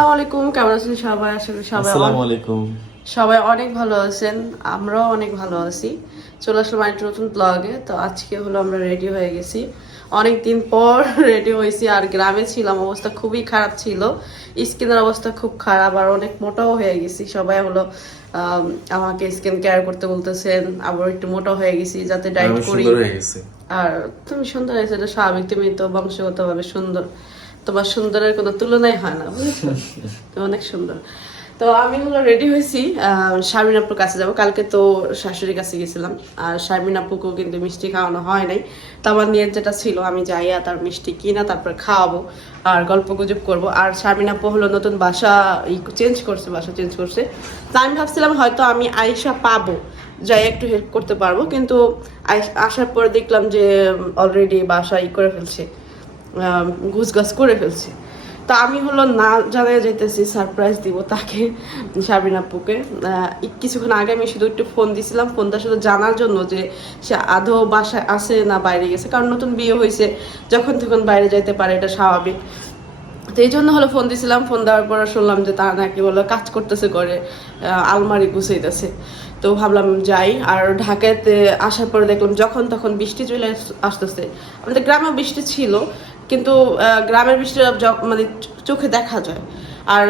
আসসালামু আলাইকুম কেমন আছেন সবাই? আশা করি সবাই আসসালামু আলাইকুম। সবাই অনেক ভালো আছেন আমরাও অনেক ভালো আছি। চলে আসলাম নতুন ব্লগে তো আজকে হলো আমরা রেডি হয়ে গেছি। অনেক দিন পর রেডি হয়েছি আর গ্রামে ছিলাম অবস্থা খুবই খারাপ ছিল। স্কিনের অবস্থা খুব খারাপ আর অনেক মোটাও হয়ে গেছি। সবাই হলো আম, আমাকে স্কিন কেয়ার করতে বলতেছেন আবার একটু মোটা হয়ে গেছি যাতে ডায়েট করি। আর তুমি সুন্দর হয়েছে এটা স্বাভাবিক তুমি তো বংশগতভাবে সুন্দর। তোমার সুন্দরের কোনো তুলনাই হয় না, বুঝেছ? তুমি অনেক সুন্দর। তো আমি হলো রেডি হয়েছি শারমিন আপুর কাছে যাব। কালকে তো শাশুড়ির কাছে গেছিলাম, আর শারমিন আপুকেও কিন্তু মিষ্টি খাওয়ানো হয় নাই। তো আমার নিয়ে যেটা ছিল, আমি যাইয়া তার মিষ্টি কিনা, তারপর খাওয়াবো আর গল্প গুজব করব। আর শারমিন আপু হলো নতুন বাসা চেঞ্জ করছে, বাসা চেঞ্জ করছে। তা আমি ভাবছিলাম হয়তো আমি আয়সা পাবো, যাই একটু হেল্প করতে পারব। কিন্তু আসার পরে দেখলাম যে অলরেডি বাসা ই করে ফেলছে। ঘুষ গাছ করে ফেলছে। তা আমি হলো না জানাই যেতেছি সারপ্রাইজ দিব তাকে সাবিন আপুকে। কিছুক্ষণ আগে আমি শুধু একটু ফোন দিছিলাম ফোনটা শুধু জানার জন্য যে সে আধো বাসায় আছে না বাইরে গেছে, কারণ নতুন বিয়ে হয়েছে, যখন তখন বাইরে যাইতে পারে, এটা স্বাভাবিক। তো এই জন্য হলো ফোন দিছিলাম ফোন দেওয়ার পর শুনলাম যে তারা নাকি বলো কাজ করতেছে করে আলমারি গুছাইতেছে। তো ভাবলাম যাই, আর ঢাকাতে আসার পরে দেখলাম যখন তখন বৃষ্টি চলে আসতেছে। আমাদের গ্রামেও বৃষ্টি ছিল কিন্তু গ্রামের বৃষ্টি মানে চোখে দেখা যায়। আর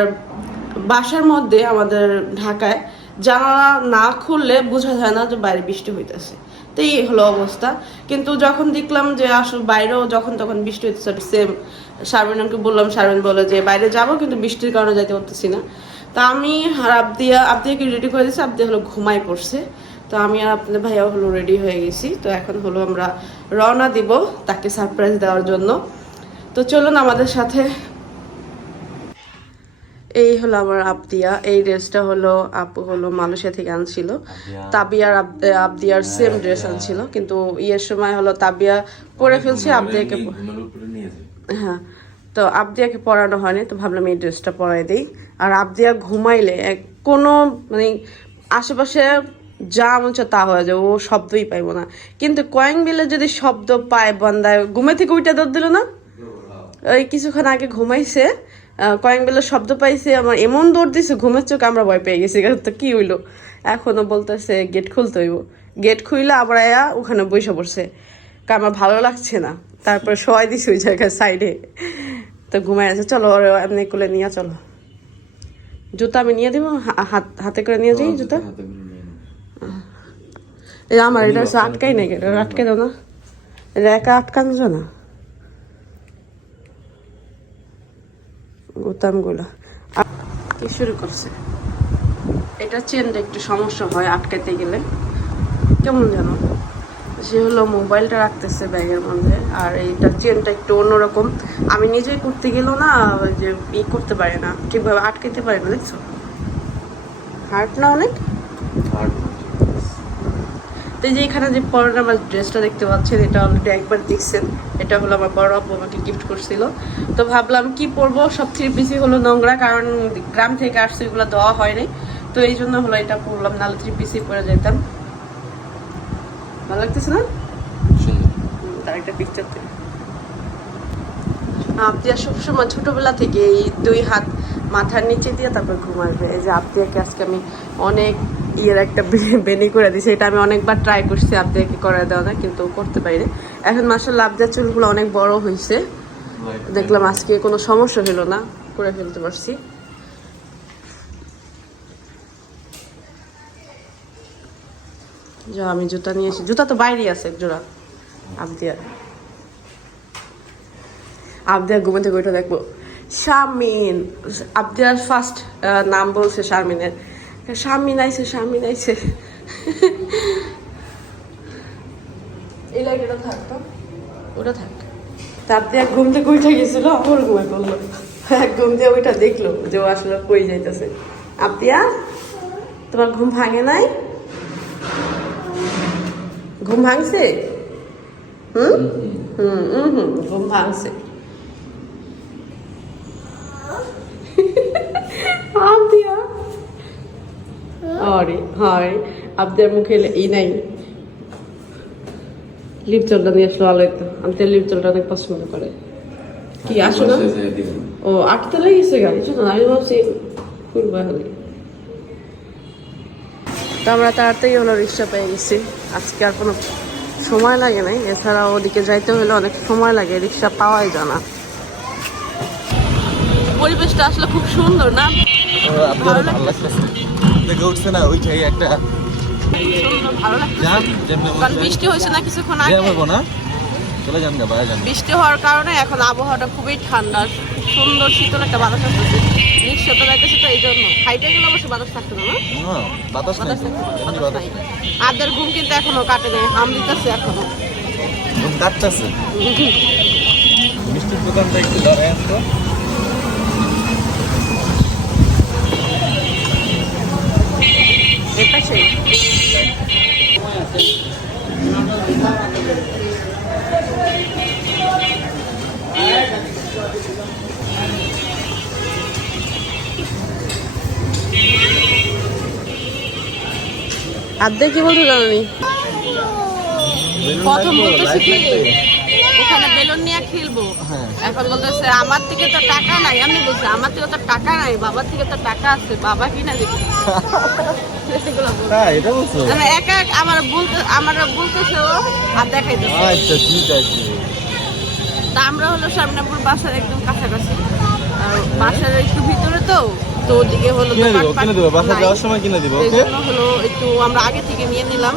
বাসার মধ্যে আমাদের ঢাকায় জানালা না খুললে বোঝা যায় না যে বাইরে বৃষ্টি হইতেছে। তো এই হলো অবস্থা। কিন্তু যখন দেখলাম যে আসলে বাইরেও যখন তখন বৃষ্টি হইতেছে সেম শারমিনকে বললাম, শারমিন বলে যে বাইরে যাব, কিন্তু বৃষ্টির কারণে যাইতে পারতেছি না। তা আমি আর আবদিয়া, আবদিয়াকে রেডি করে দিয়েছি। আবদিয়া হলো ঘুমাই পড়ছে। তো আমি আর আপনাদের ভাইয়া হলো রেডি হয়ে গেছি। তো এখন হলো আমরা রওনা দিব তাকে সারপ্রাইজ দেওয়ার জন্য। তো চলুন আমাদের সাথে। এই হলো আমার আবদিয়া। এই ড্রেসটা হলো আপু হলো মালয়েশিয়া থেকে আনছিল। তাবিয়ার আব- আবদিয়ার সেম ড্রেস আনছিল। কিন্তু ইয়ের সময় হলো তাবিয়া পরে ফেলছে আবদিয়াকে হ্যাঁ তো আবদিয়াকে পরানো হয়নি তো ভাবলাম এই ড্রেসটা পরাই দিই। আর আবদিয়া ঘুমাইলে কোনো মানে আশেপাশে যা মন তা হয়ে যায় ও শব্দই পাইবো না। কিন্তু কয়েন বিলে যদি শব্দ পায় বান্দায় ঘুমে থেকে উইটা দৌড় দিল না? ওই কিছুক্ষণ আগে ঘুমাইছে কয়েক বেলা শব্দ পাইছে আমার এমন দৌড় দিছে ঘুমের চোখ আমরা ভয় পেয়ে গেছি। তো কি হইল? এখনও বলতেছে গেট খুলতে হইব। গেট খুইলে আবার আয়া ওখানে বসে পড়ছে। আমার ভালো লাগছে না। তারপর সবাই দিছি ওই জায়গায় সাইডে। তো ঘুমাই আছে চলো ওরে এমনি কোলে নিয়ে চলো। জুতা আমি নিয়ে দিব হাত হাতে করে নিয়ে যাই জুতা? আমার এটা আটকাই নাই কেন আটকে দাও না। এটা একা আটকানো না গুতামগুলো আ- কি শুরু করছে? এটা চেনটা একটু সমস্যা হয় আটকাতে গেলে। কেমন জানো? সে হলো মোবাইলটা রাখতেছে ব্যাগের মধ্যে আর এইটা চেনটা একটু অন্যরকম। আমি নিজেই করতে গেলেও না ওই যে ই করতে পারি না ঠিকভাবে আটকাতে পারি না দেখছ? হার্ট না অনেক? আর তো যে এখানে যে পরের আমার ড্রেসটা দেখতে পাচ্ছেন এটা অলরেডি একবার দেখছেন। এটা হলো আমার বড় আপু আমাকে গিফট করছিল। তো ভাবলাম কি পরবো? সব থ্রি পিসি হলো নোংরা কারণ গ্রাম থেকে আসছে এগুলো দেওয়া হয়নি তো এই জন্য হলো এটা পরলাম নাহলে থ্রি পিসি পরে যেতাম ভালো লাগতেছে না? তার একটা পিকচার তুলি আবদিয়া সবসময় ছোটবেলা থেকে এই দুই হাত মাথার নিচে দিয়ে তারপর ঘুমাবে। এই যে আবদিয়াকে আজকে আমি অনেক ইয়ের একটা বেনি করে দিয়েছি এটা আমি অনেকবার ট্রাই করছি আবদিয়াকে করে দেওয়া না কিন্তু করতে পারিনি। এখন মাসাল্লাহ আবদিয়ার চুলগুলো অনেক বড় হয়েছে দেখলাম আজকে কোনো সমস্যা হলো না, করে ফেলতে পারছি। যা আমি জুতা নিয়েছি জুতা তো বাইরেই আছে জোড়া। আবদিয়ার। আবদিয়ার ঘুমে থেকে ওইটা দেখব। শামিন আবদিয়ার ফার্স্ট নাম বলছে শারমিনের। শামিন আইছে শামিন আইছে এই লাইটটা থাকতো ওটা থাক। ঘুম থেকে উঠে গেছিল আবার ঘুমাই পড়ল এক ঘুম দিয়ে ওইটা দেখল যে ও আসলে কই যাইতেছে। আবদিয়া তোমার ঘুম ভাঙে নাই? ঘুম ভাঙছে? হুম। হুম হুম হুম ঘুম ভাঙছে আবদিয়া আরে হয়। আবদিয়ার মুখে ই নাই। লিপ জলটা নিয়ে আসলো আলো একটু আমি লিপ জলটা অনেক পছন্দ করে। কি আসো না। ও আটতলায় গেছে গাড়ি শোনো আমি ভাবছি হলে তো আমরা তাড়াতাড়ি হলো রিক্সা পেয়ে গেছি। আজকে আর কোনো সময় লাগে নাই। এছাড়া ওদিকে যাইতে হলে অনেক সময় লাগে রিক্সা পাওয়াই যায় না। পরিবেশটা আসলে খুব সুন্দর না? ভালো লাগতেছে। দেখে উঠছে না ওইটাই একটা। বৃষ্টি হয়েছে না কিছুক্ষণ আগে। না। চলে যান গা বাইরে যান বৃষ্টি হওয়ার কারণে এখন আবহাওয়াটা খুবই ঠান্ডা সুন্দর শীতল একটা বাতাস আসতেছে। তো তো এই জন্য। হাইটে গেলে অবশ্য বাতাস থাকতো না বাতাস নাই আদের ঘুম কিন্তু এখনও কাটে নাই হাম দিতেছে এখনও। ঘুম কাটতেছে? মিষ্টির দোকানটা একটু দাঁড়ায় তো। সেই আর্ধেক কি বলতে জানি প্রথম বলতেছে কি ওখানে খেলব। হ্যাঁ। এখন বলতেছে আমার থেকে তো টাকা নাই। আমি বলছি আমার থেকে তো টাকা নাই বাবার থেকে তো টাকা আছে বাবা কিনা দেখি। হ্যাঁ মানে একা এক আমার বলতে আমার বলতেছে ও আর দেখাইতেছে। আচ্ছা ঠিক আছে। তা আমরা হলো সামনাপুর বাসার একদম কাছাকাছি। আর বাসার একটু ভিতরে তো তো ওদিকে হলো কিনে দিব বাসা যাওয়ার সময় কিনে দিব ওকে? হলো একটু আমরা আগে থেকে নিয়ে নিলাম।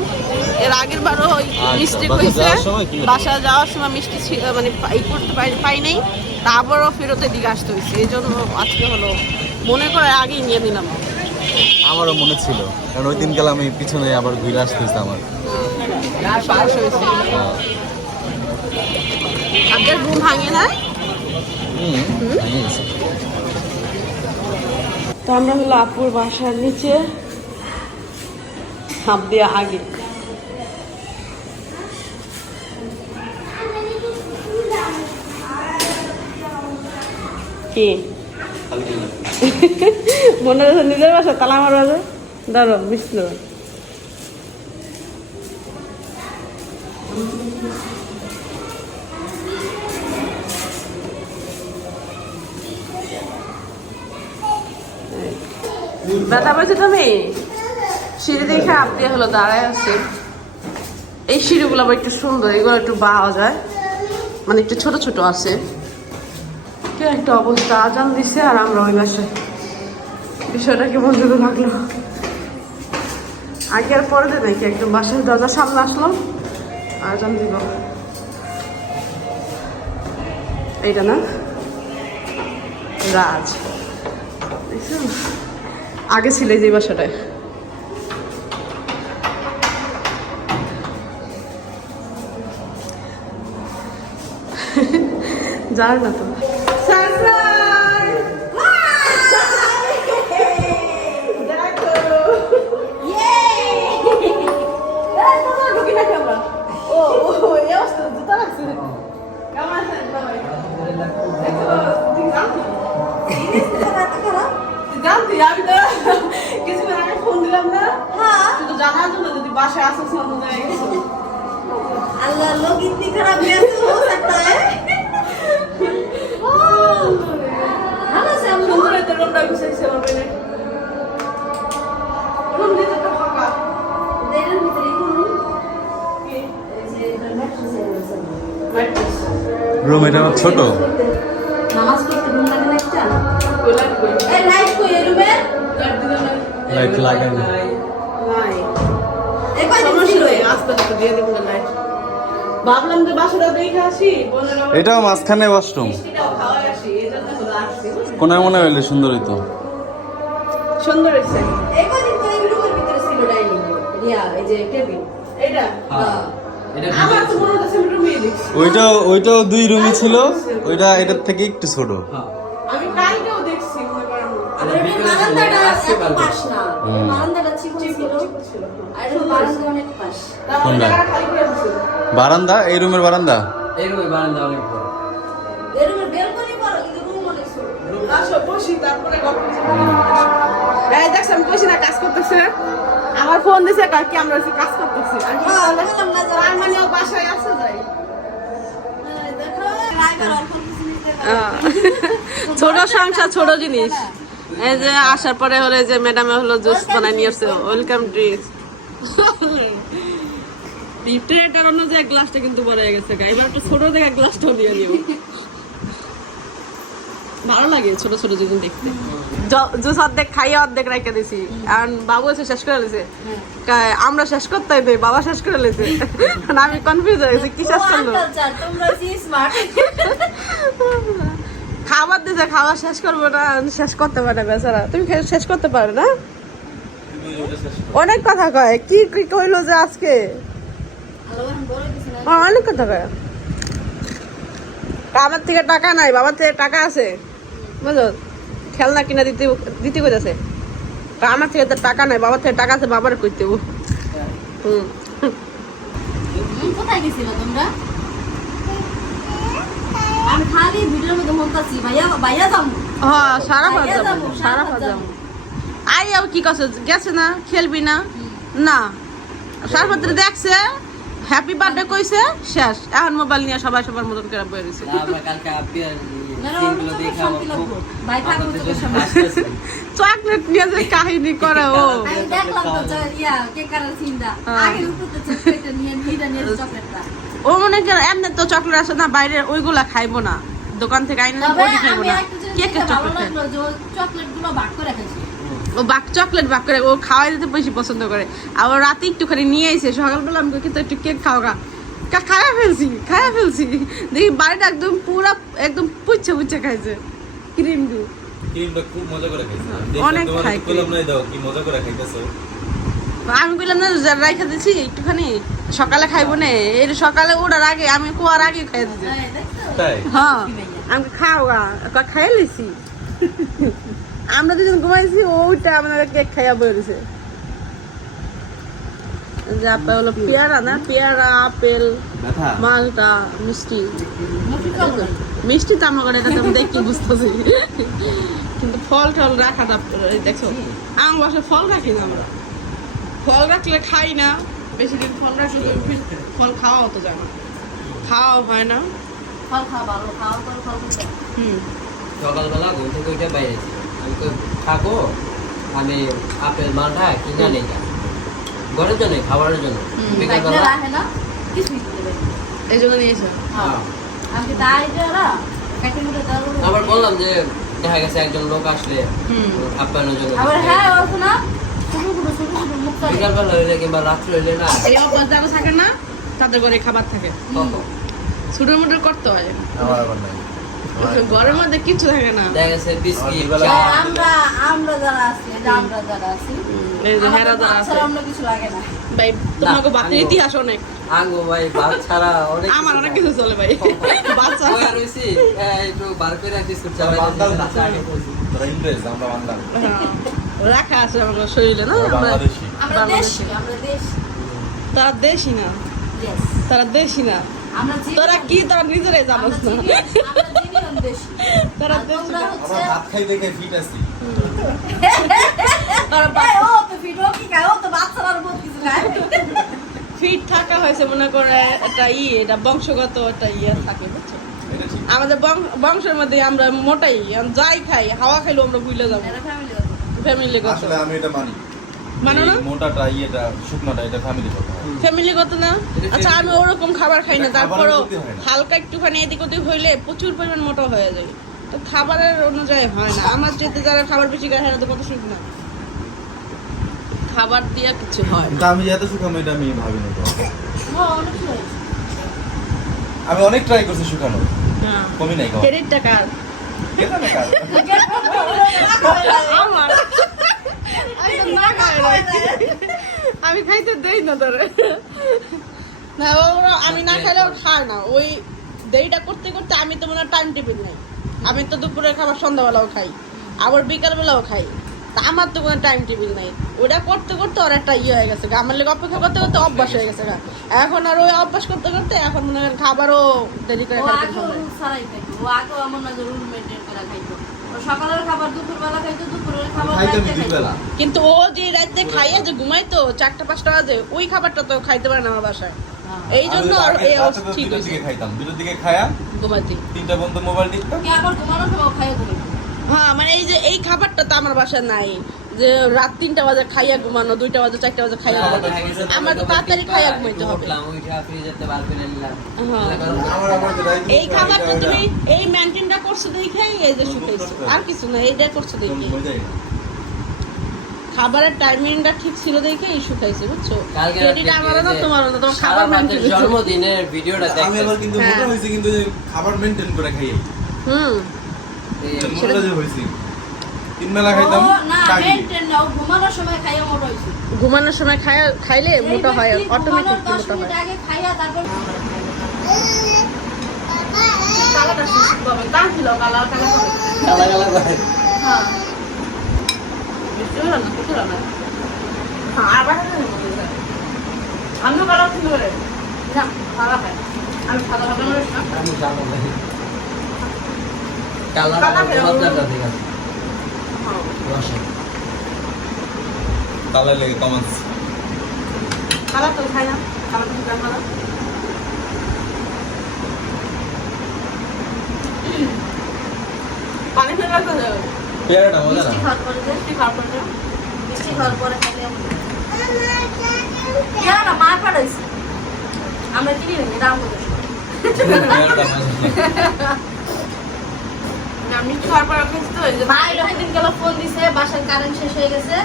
এর আগের বারও ওই আচ্ছা, হয়েছে। যাওয়ার সময় বাসা যাওয়ার সময় মিষ্টি মানে পাই করতে পাই নাই। তা আবারও ফেরতের দিকে আসতে হয়েছে। এই জন্য আজকে হলো মনে করে আগেই নিয়ে নিলাম। আমারও মনে ছিল কারণ ওই দিন গেলে আমি পিছনে আবার ঘুরে আসতেছে আমার। হয়েছে। হ্যাঁ। আপনার ঘুম ভাঙে না হুম। তো আমরা হলো আপুর বাসার নিচে হাত দিয়ে আগে। কি? মনে হচ্ছে নিজের বাসা তালা আমার বাজে ধরো বিষ্ণু। ব্যথা পাইছে তুমি সিঁড়ি দেখে আপনি হলো, দাঁড়ায় আছে। এই সিঁড়িগুলো আবার একটু সুন্দর, এগুলো একটু পাওয়া যায়। মানে একটু ছোট ছোট আছে। কি একটা অবস্থা আজান দিছে আর আমরা ওই বাসে বিষয়টা কেমন যেন লাগল? আগে আর পরে নাকি? একদম বাসার দরজার সামনে আসলাম আজান দিব এইটা না? রাজ। দেখছ? আগে ছিল যে বাসাটায়। যার না তো। ওয়াশরুম এটা খাওয়াই আসি এই জন্য হলো আসছি বুঝলি? কোনায় মনে হইলে সুন্দর হইতো সুন্দর হয়েছে। এই তো যে টেবিল এটা হ্যাঁ মনে দেখছি। ওইটাও দুই রুমই ছিল ওইটা এটার থেকে একটু ছোট। আমি কালকেও দেখছি আর এই বারান্দাটা এত পাশ না। বারান্দাটা চিকন ছিল। আর বারান্দা অনেক পাশ। কোনটা? এই রুমের বারান্দা? এই রুমে বারান্দা অনেক বড়। এই রুমের বেলকনি বড় কিন্তু রুম অনেক ছোট। আসো বসি তারপরে গল্প এই দেখছ আমি বসি না কাজ করতেছে আমার ফোন দিছে কাল কি আমরা কাজ করতেছি হ্যাঁ, যে মানে আহ, ছোট সংসার ছোট জিনিস। এই যে আসার পরে হলে যে ম্যাডামে হলো জুস বানাই নিয়ে আসছে। ওয়েলকাম ড্রিঙ্কস ট্রেটার অনুযায়ী গ্লাসটা কিন্তু বড় হয়ে গেছে। এবার একটু ছোট দেখে গ্লাসটাও নিয়ে নিও ভালো লাগে ছোট ছোট জিনিস দেখতে। জুস অর্ধেক খাইয়ে অর্ধেক রেখে দিছি। আর বাবু এসে শেষ করে লেছে। আমরা শেষ করতে দেই বাবা শেষ করে লেছে। আমি কনফিউজ হয়ে গেছি কি শেষ করল? কি স্মার্ট খাবার দিতে খাবার শেষ করব না শেষ করতে পারে বেচারা। তুমি শেষ করতে পারো না? অনেক কথা কয় কি কি কইলো যে আজকে? দিছি অনেক কথা কয়। আমার থেকে টাকা নাই বাবার থেকে টাকা আছে? বুঝলো? খেলনা কিনা দিতে দিতে কইতাছে। তা আমার থেকে তো টাকা নাই বাবার থেকে টাকা আছে বাবার কইতে ও। হুম। হুম, কোথায় গেছিল তোমরা? আমি খালি ভিডিওর মধ্যে মনতাছি ভাইয়া হ্যাঁ সারা ভাত সারা ভাত যাব। আই আও কি কছে গেছে না? খেলবি না? না। দেখছে হ্যাপি বার্থডে কইছে শেষ। এখন মোবাইল নিয়ে সবাই সবার মতন করে বয়ে রয়েছে আমরা কালকে আপি চকলেট নিয়ে যে কাহিনী করে ও। আমি দেখলাম তো যে ইয়া কে কারার চিন্তা হ্যাঁ। ও মনে করে এমনি তো চকলেট আছে না বাইরে ওইগুলা খাইবো না। দোকান থেকে আইনে তবে খাইবো না। কে কে দেখে চকলেট লাগল ও ভাগ করে খাইছে। ও বাক চকলেট বাক করে ও খাওয়াই দিতে বেশি পছন্দ করে। আবার রাতে একটুখানি নিয়ে এসে সকালবেলা আমি কই, কিন্তু একটু কেক খাও গা কা খায়া ফেলছি খায়া ফেলছি। দেখি বাড়িটা একদম পুরা একদম পুচ্ছে পুচ্ছে খাইছে। ক্রিম দু। ক্রিমটা খুব মজা করে খাইছে। অনেক খাই কইলাম নাই দাও কি মজা করে খাইতেছো? আমি বললাম না রাইখা দিছি একটুখানি সকালে খাইবো না। এর সকালে ওঠার আগে আমি কুয়ার আগে খাই দিছি। হ্যাঁ আমি খাও গা খাইয়ে লিছি আমরা দুজন ঘুমাইছি ওইটা আমাদের কেক খাইয়া বলেছে যে আপেল হলো পেয়ারা না? পেয়ারা আপেল মালটা মিষ্টি। মিষ্টি তো আমার এটা তুমি দেখি বুঝতেছি। কিন্তু ফল টল রাখাটা দেখছ আমার বাসায় ফল রাখি না আমরা। ফল রাখলে খাই না বেশি দিন ফল রাখলে ফল খাওয়া হতো যায় না। খাওয়াও হয় না। ফল খাওয়া ভালো, খাওয়া ফল হুম। সকালবেলা ঘুম থেকে উঠে বাইরে আমি কই থাকো আমি আপেল মালটা কিনে নেই ঘরের জন্য খাবারের জন্য। এই নিয়েছে? হ্যাঁ। বলে- আবার বললাম যে দেখা গেছে একজন লোক আসলে হুম। আপ্যায়নের জন্য আবার হ্যাঁ, না, ছোট ছোট ছোট ছোট মুখ করে। বিকালবেলা হইলে কিংবা রাত্রে হইলে না। এই অভ্যাস যারা থাকে না তাদের ঘরে খাবার থাকে। ছুটোর মুটোর করতে হয়। ঘরের মধ্যে কিছু থাকে না। দেখা গেছে বিস্কিট আমার চা। হ্যাঁ, আমরা আমরা যারা আছি আমরা যারা আছি এই যে হেরা যারা আছে। বাচ্চারা আমরা কিছু লাগে না। ভাই তোমাকে বাচ্চার ইতিহাস অনেক। আঙ্গো ভাই ভাত ছাড়া অনেক আমার অনেক কিছু চলে ভাই। বাচ্চা ওই আর হইছি, হ্যাঁ, একটু বার করে। তোরা ইংরেজ আমরা বাংলা হ্যাঁ, রাখা আছে আমার শরীরে না? আমরা আমরা বাংলাদেশি। আমরা বাংলাদেশি। দেশি আমরা দেশি। তারা দেশি না? তারা দেশি না? তোরা কি তোরা নিজেরাই জানোস না। তোরা দেশি না? হচ্ছে- আমরা ভাত খাই দেখে ফিট আছি। এই, ফিট থাকা হয়েছে মনে করে একটা ই এটা বংশগত একটা ইয়ে থাকে বুঝছ? আমাদের বংশের মধ্যে আমরা মোটাই যাই খাই হাওয়া আমরা ভুলে যাব। ফ্যামিলিগত আসলে আমি এটা মানি। মানো না? মোটাটা ইয়েটা শুকনোটা এটা ফ্যামিলি ফ্যামিলিগত না? আচ্ছা আমি ওরকম খাবার খাই না এটা খাবারের তারপরও হালকা একটুখানি এদিক ওদিক হইলে প্রচুর পরিমাণ মোটা হয়ে যায়। তো খাবারের অনুযায়ী হয় না। আমার যেতে যারা খাবার বেশি খায় তারা তো কত সুখ না। খাবার দিয়া কিছু হয় না। আমি এত শুকানো এটা আমি ভাবিনি তো। হ্যাঁ, হয়েছে। আমি অনেক ট্রাই করছি শুকানো। হ্যাঁ। কমি নাই খাওয়া ক্রেডিটটা কার? কেন না কার? আমার। আমি খাইতে দেই না তোরে। না ও আমি না খাইলেও খায় না। ওই দেরিটা করতে করতে আমি তো মনে টাইম টেবিল নাই। আমি তো দুপুরের খাবার সন্ধ্যাবেলাও খাই। আবার বিকালবেলাও খাই। আমার তো কোনো টাইম টেবিল নাই। ওটা করতে করতে ওর একটা ইয়ে হয়ে গেছে গা। আমার লেগে অপেক্ষা করতে করতে অভ্যাস হয়ে গেছে গা। এখন আর ওই অভ্যাস করতে করতে এখন মনে করেন খাবারও দেরি করে কিন্তু ও যে রাতে খাইয়া যে ঘুমাইতো চারটা পাঁচটা বাজে ওই খাবারটা তো খাইতে পারে না আমার বাসায়। এই জন্য আর এই অবস্থা ঠিক দুটোর দিকে খাইতাম। দুটোর দিকে খায়া ঘুমাইতে। তিনটা বন্ধু মোবাইল টিপতাম আবার ঘুমানোর সময় খাইয়ে ঘুমাই হ্যাঁ মানে এই যে এই খাবারটা তো আমার বাসায় নাই। যে রাত তিনটা বাজে খাইয়া ঘুমানো দুইটা বাজে চারটা বাজে খাইয়া আমার ঘুমানো। আমার তো তাড়াতাড়ি খাইয়া ঘুমাইতে হবে। হ্যাঁ। এই খাবারটা তুমি এই মেনটেনটা করছ দেখে এই যে শুকাইছো। আর কিছু না এইটা করছ দেখে। খাবারের টাইমিংটা ঠিক ছিল দেখে এই শুকাইছে বুঝছ? ক্রেডিট আমারও না তোমারও না তোমার খাবার মেনটেন জন্মদিনের ভিডিওটা আমি আবার কিন্তু হ্যাঁ। মোটা হয়েছি কিন্তু খাবার মেনটেন করে খাই হুম। ঘুমানোর সময় খাইলে মোটা হয় অটোমেটিক মোটা হয় ছিল পাবে কালা হ্যাঁ হলো না হ্যাঁ মনে হয় আমিও সাদা খাই আমি সাদা খাব হ্যাঁ। লেগে কমান্স কালার তো খাই না কালার তো খাই পানি ফেলে রাখতে হবে পেয়ারাটা মজা না? মিষ্টি খাওয়ার পরে মিষ্টি খাওয়ার পরে মিষ্টি খাওয়ার পরে খাইলে কেন মা পাঠাইছে। আমরা কিনি নি দাম কত? মিষ্টি খাওয়ার পরে খেয়েছি তো এই যে মা এটা দিন গেল ফোন দিছে বাসার কারেন্ট শেষ হয়ে গেছে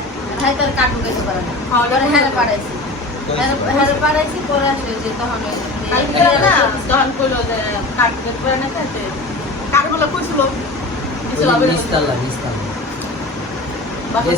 ভাই তার কার্ড ঢুকাইতে পারে না। হ্যাঁ, পরে হ্যাঁ হ্যাঁ পরে যে তখন না তখন কইলো যে কাট দিতে পারে না খাইতে কাট বলে কইছিল। কিছু হবে না নিস্তালা নিস্তালা বাসা